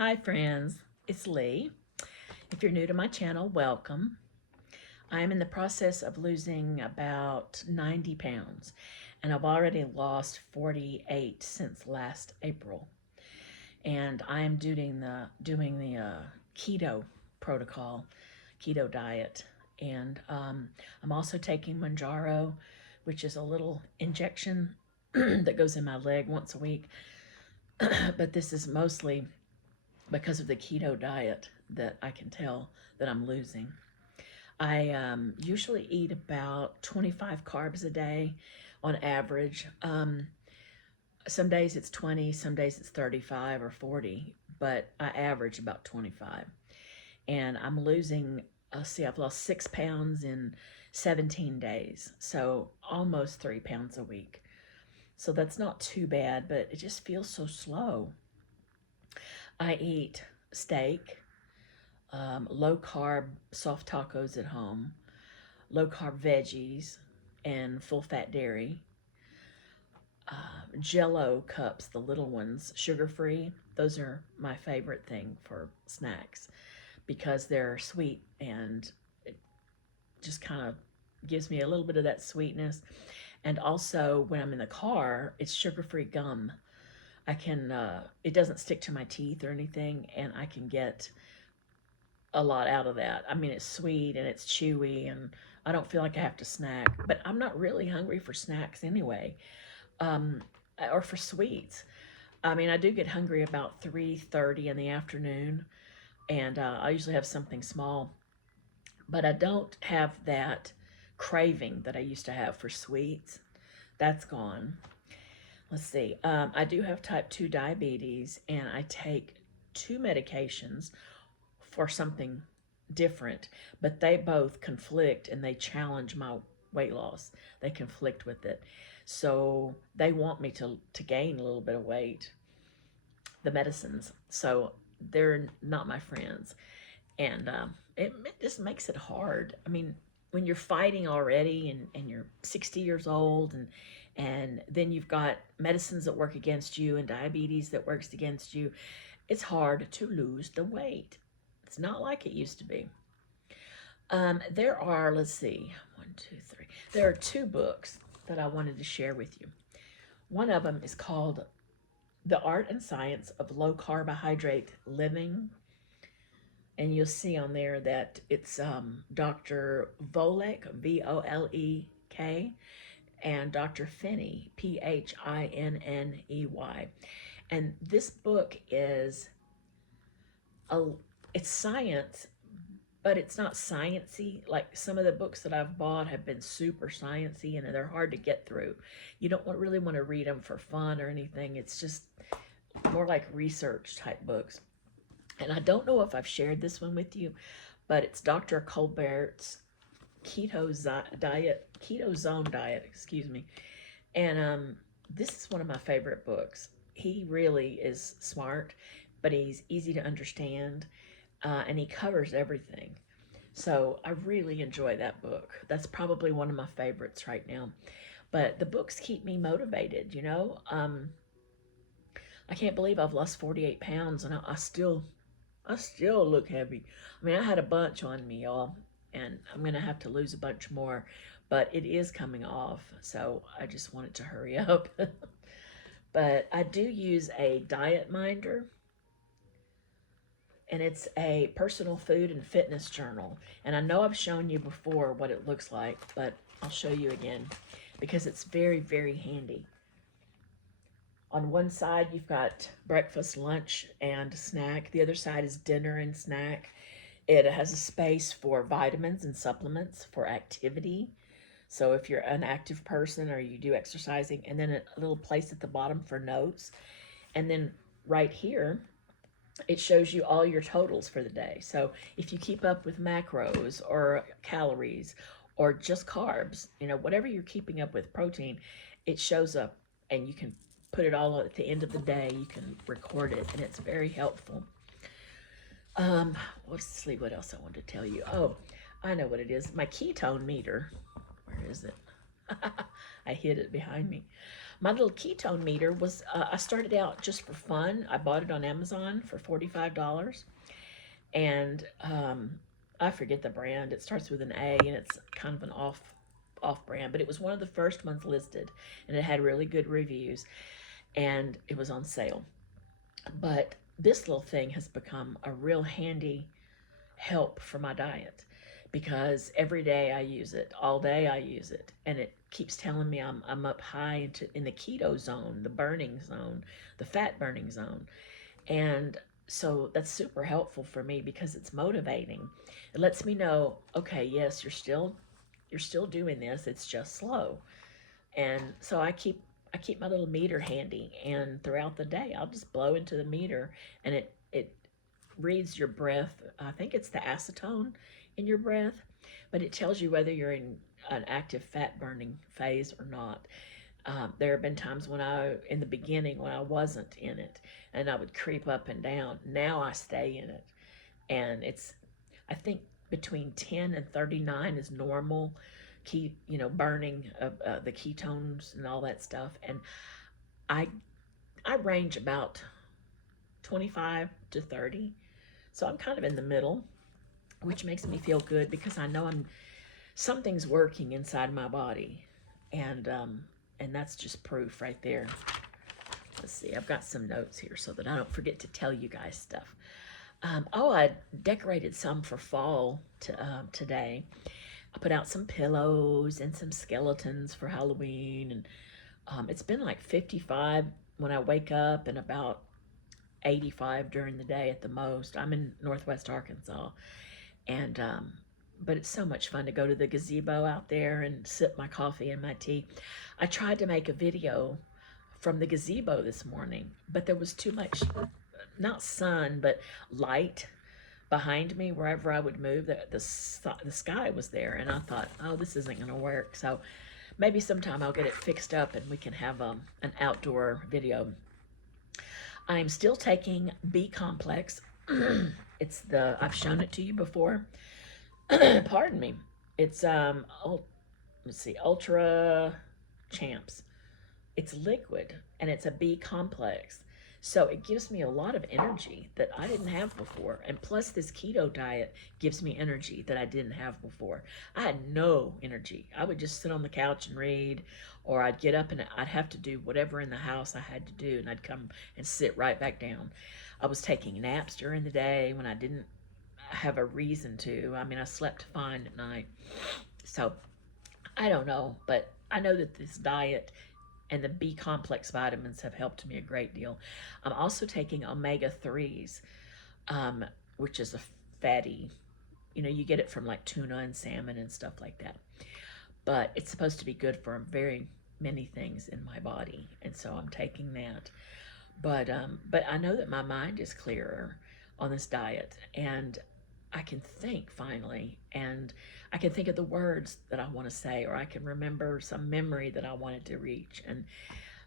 Hi friends, it's Lee. If you're new to my channel, welcome. I am in the process of losing about 90 pounds and I've already lost 48 since last April. And I am doing the keto protocol, keto diet. And I'm also taking Manjaro, which is a little injection that goes in my leg once a week. But this is mostly because of the keto diet that I can tell that I'm losing. I usually eat about 25 carbs a day on average. Some days it's 20, some days it's 35 or 40, but I average about 25. And I'm losing, I've lost 6 pounds in 17 days, so almost 3 pounds a week. So that's not too bad, but it just feels so slow. I eat steak, low carb soft tacos at home, low carb veggies, and full fat dairy. Jello cups, the little ones, sugar free. Those are my favorite thing for snacks because they're sweet and it just kind of gives me a little bit of that sweetness. And also when I'm in the car, it's sugar free gum. I can, it doesn't stick to my teeth or anything, and I can get a lot out of that. I mean, it's sweet and it's chewy, and I don't feel like I have to snack, but I'm not really hungry for snacks anyway, um, or for sweets. I mean, I do get hungry about 3:30 in the afternoon, and I usually have something small, but I don't have that craving that I used to have for sweets. That's gone. Let's see. I do have type 2 diabetes, and I take 2 medications for something different, but they both conflict and they challenge my weight loss. They conflict with it. So they want me to gain a little bit of weight, the medicines. So they're not my friends. And it just makes it hard. I mean, when you're fighting already and you're 60 years old and then you've got medicines that work against you and diabetes that works against you, it's hard to lose the weight. It's not like it used to be. There are, let's see, 1, 2, 3. There are 2 books that I wanted to share with you. One of them is called The Art and Science of Low Carbohydrate Living. And you'll see on there that it's Dr. Volek, Volek, and Dr. Phinney, Phinney. And this book is it's science, but it's not sciencey. Like some of the books that I've bought have been super sciencey and they're hard to get through. You don't really want to read them for fun or anything. It's just more like research type books. And I don't know if I've shared this one with you, but it's Dr. Colbert's keto zone diet, excuse me. And this is one of my favorite books. He really is smart, but he's easy to understand, and he covers everything. So I really enjoy that book. That's probably one of my favorites right now. But the books keep me motivated, you know. I can't believe I've lost 48 pounds and I still look heavy. I mean, I had a bunch on me, y'all, and I'm going to have to lose a bunch more, but it is coming off, so I just wanted to hurry up. But I do use a diet minder, and it's a personal food and fitness journal. And I know I've shown you before what it looks like, but I'll show you again because it's very, very handy. On one side, you've got breakfast, lunch, and snack. The other side is dinner and snack. It has a space for vitamins and supplements for activity. So if you're an active person or you do exercising, and then a little place at the bottom for notes. And then right here, it shows you all your totals for the day. So if you keep up with macros or calories or just carbs, you know, whatever you're keeping up with, protein, it shows up and you can put it all at the end of the day. You can record it and it's very helpful. Let's see what else I wanted to tell you. Oh, I know what it is. My ketone meter. Where is it? I hid it behind me. My little ketone meter was, I started out just for fun. I bought it on Amazon for $45. And I forget the brand. It starts with an A, and it's kind of an off brand, but it was one of the first ones listed, and it had really good reviews, and it was on sale. But this little thing has become a real handy help for my diet because every day I use it, all day I use it, and it keeps telling me I'm up high in the keto zone, the burning zone, the fat burning zone. And so that's super helpful for me because it's motivating. It lets me know, okay, yes, you're still doing this. It's just slow. And so I keep my little meter handy, and throughout the day I'll just blow into the meter, and it reads your breath. I think it's the acetone in your breath, but it tells you whether you're in an active fat burning phase or not. There have been times in the beginning, when I wasn't in it, and I would creep up and down. Now I stay in it, and I think between 10 and 39 is normal. Burning of the ketones and all that stuff, and I I range about 25 to 30, so I'm kind of in the middle, which makes me feel good because I know something's working inside my body, and that's just proof right there. Let's see, I've got some notes here so that I don't forget to tell you guys stuff. I decorated some for fall today. I put out some pillows and some skeletons for Halloween, and it's been like 55 when I wake up and about 85 during the day at the most. I'm in Northwest Arkansas, and but it's so much fun to go to the gazebo out there and sip my coffee and my tea. I tried to make a video from the gazebo this morning, but there was too much, not sun, but light behind me wherever I would move. The sky was there, and I thought, oh, this isn't going to work. So maybe sometime I'll get it fixed up and we can have an outdoor video. I'm still taking B complex. I've shown it to you before. Pardon me. It's let's see, Ultra Champs. It's liquid, and it's a B complex. So it gives me a lot of energy that I didn't have before. And plus, this keto diet gives me energy that I didn't have before. I had no energy. I would just sit on the couch and read, or I'd get up and I'd have to do whatever in the house I had to do, and I'd come and sit right back down. I was taking naps during the day when I didn't have a reason to. I mean, I slept fine at night. So I don't know, but I know that this diet and the B complex vitamins have helped me a great deal. I'm also taking omega-3s, which is a fatty, you get it from like tuna and salmon and stuff like that. But it's supposed to be good for very many things in my body, and so I'm taking that. But I know that my mind is clearer on this diet, and I can think finally, and I can think of the words that I want to say, or I can remember some memory that I wanted to reach. And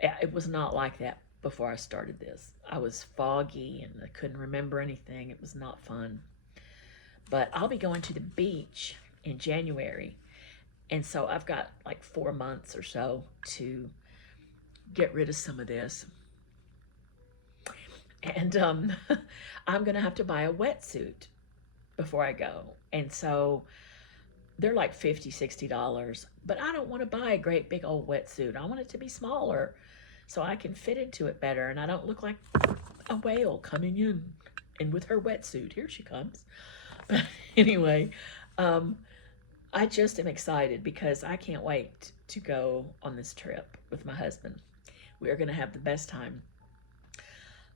it was not like that before I started this. I was foggy and I couldn't remember anything. It was not fun. But I'll be going to the beach in January, and so I've got like 4 months or so to get rid of some of this. And I'm going to have to buy a wetsuit before I go. And so they're like $50, $60, but I don't want to buy a great big old wetsuit. I want it to be smaller so I can fit into it better, and I don't look like a whale coming in and with her wetsuit. Here she comes. But anyway, I just am excited because I can't wait to go on this trip with my husband. We are going to have the best time.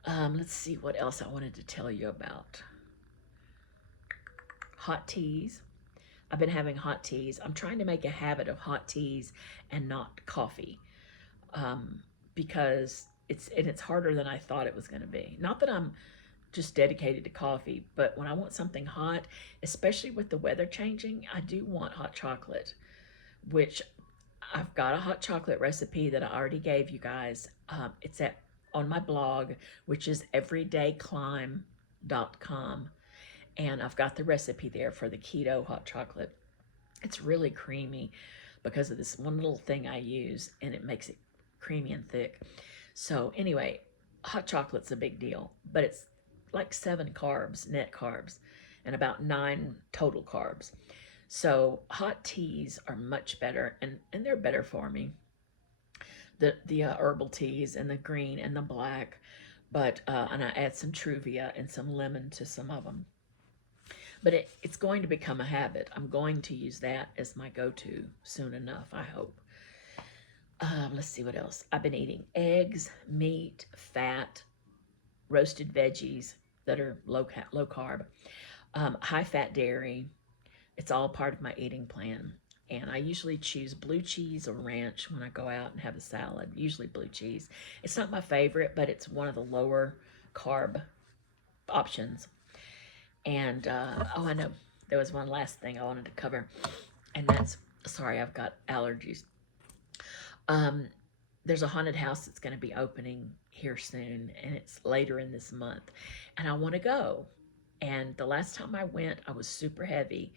Let's see what else I wanted to tell you about. Hot teas. I've been having hot teas. I'm trying to make a habit of hot teas and not coffee, because it's harder than I thought it was going to be. Not that I'm just dedicated to coffee, but when I want something hot, especially with the weather changing, I do want hot chocolate, which I've got a hot chocolate recipe that I already gave you guys. It's on my blog, which is everydayclimb.com. And I've got the recipe there for the keto hot chocolate. It's really creamy, because of this one little thing I use, and it makes it creamy and thick. So anyway, hot chocolate's a big deal, but it's like 7 carbs, net carbs, and about 9 total carbs. So hot teas are much better, and they're better for me. The herbal teas and the green and the black, but and I add some Truvia and some lemon to some of them. But it's going to become a habit. I'm going to use that as my go-to soon enough, I hope. Let's see what else. I've been eating eggs, meat, fat, roasted veggies that are low carb, high fat dairy. It's all part of my eating plan. And I usually choose blue cheese or ranch when I go out and have a salad, usually blue cheese. It's not my favorite, but it's one of the lower carb options. And oh, I know there was one last thing I wanted to cover, and that's, sorry, I've got allergies. Um, there's a haunted house that's going to be opening here soon, and it's later in this month, and I want to go. And the last time I went, I was super heavy,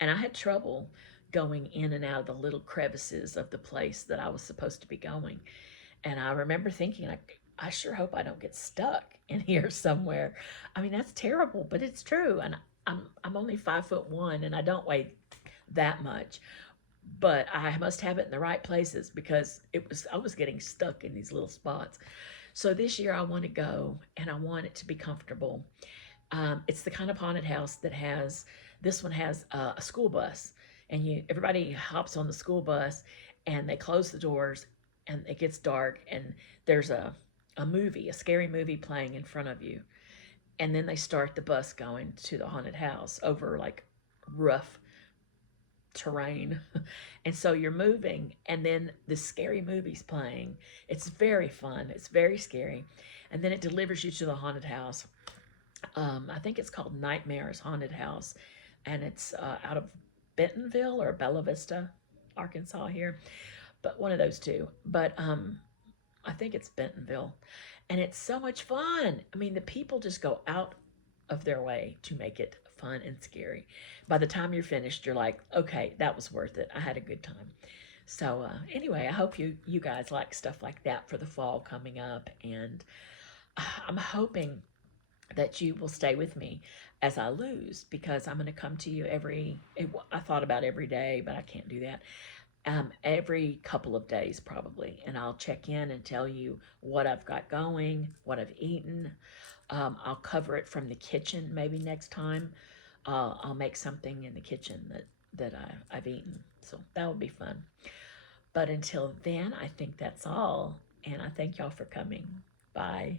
and I had trouble going in and out of the little crevices of the place that I was supposed to be going. And I remember thinking, I sure hope I don't get stuck in here somewhere. I mean, that's terrible, but it's true. And I'm only 5'1", and I don't weigh that much. But I must have it in the right places because I was getting stuck in these little spots. So this year I want to go, and I want it to be comfortable. It's the kind of haunted house that this one has a school bus, and everybody hops on the school bus, and they close the doors, and it gets dark, and there's a movie, a scary movie playing in front of you, and then they start the bus going to the haunted house over like rough terrain. And so you're moving, and then the scary movie's playing. It's very fun, it's very scary, and then it delivers you to the haunted house. I think it's called Nightmares Haunted House, and it's out of Bentonville or Bella Vista, Arkansas here, but one of those two. But I think it's Bentonville, and it's so much fun. I mean, the people just go out of their way to make it fun and scary. By the time you're finished, you're like, okay, that was worth it. I had a good time. So anyway, I hope you guys like stuff like that for the fall coming up, and I'm hoping that you will stay with me as I lose, because I'm going to come to you I thought about every day, but I can't do that. Every couple of days probably, and I'll check in and tell you what I've got going, what I've eaten. I'll cover it from the kitchen maybe next time. I'll make something in the kitchen that I've eaten, so that would be fun. But until then, I think that's all, and I thank y'all for coming. Bye.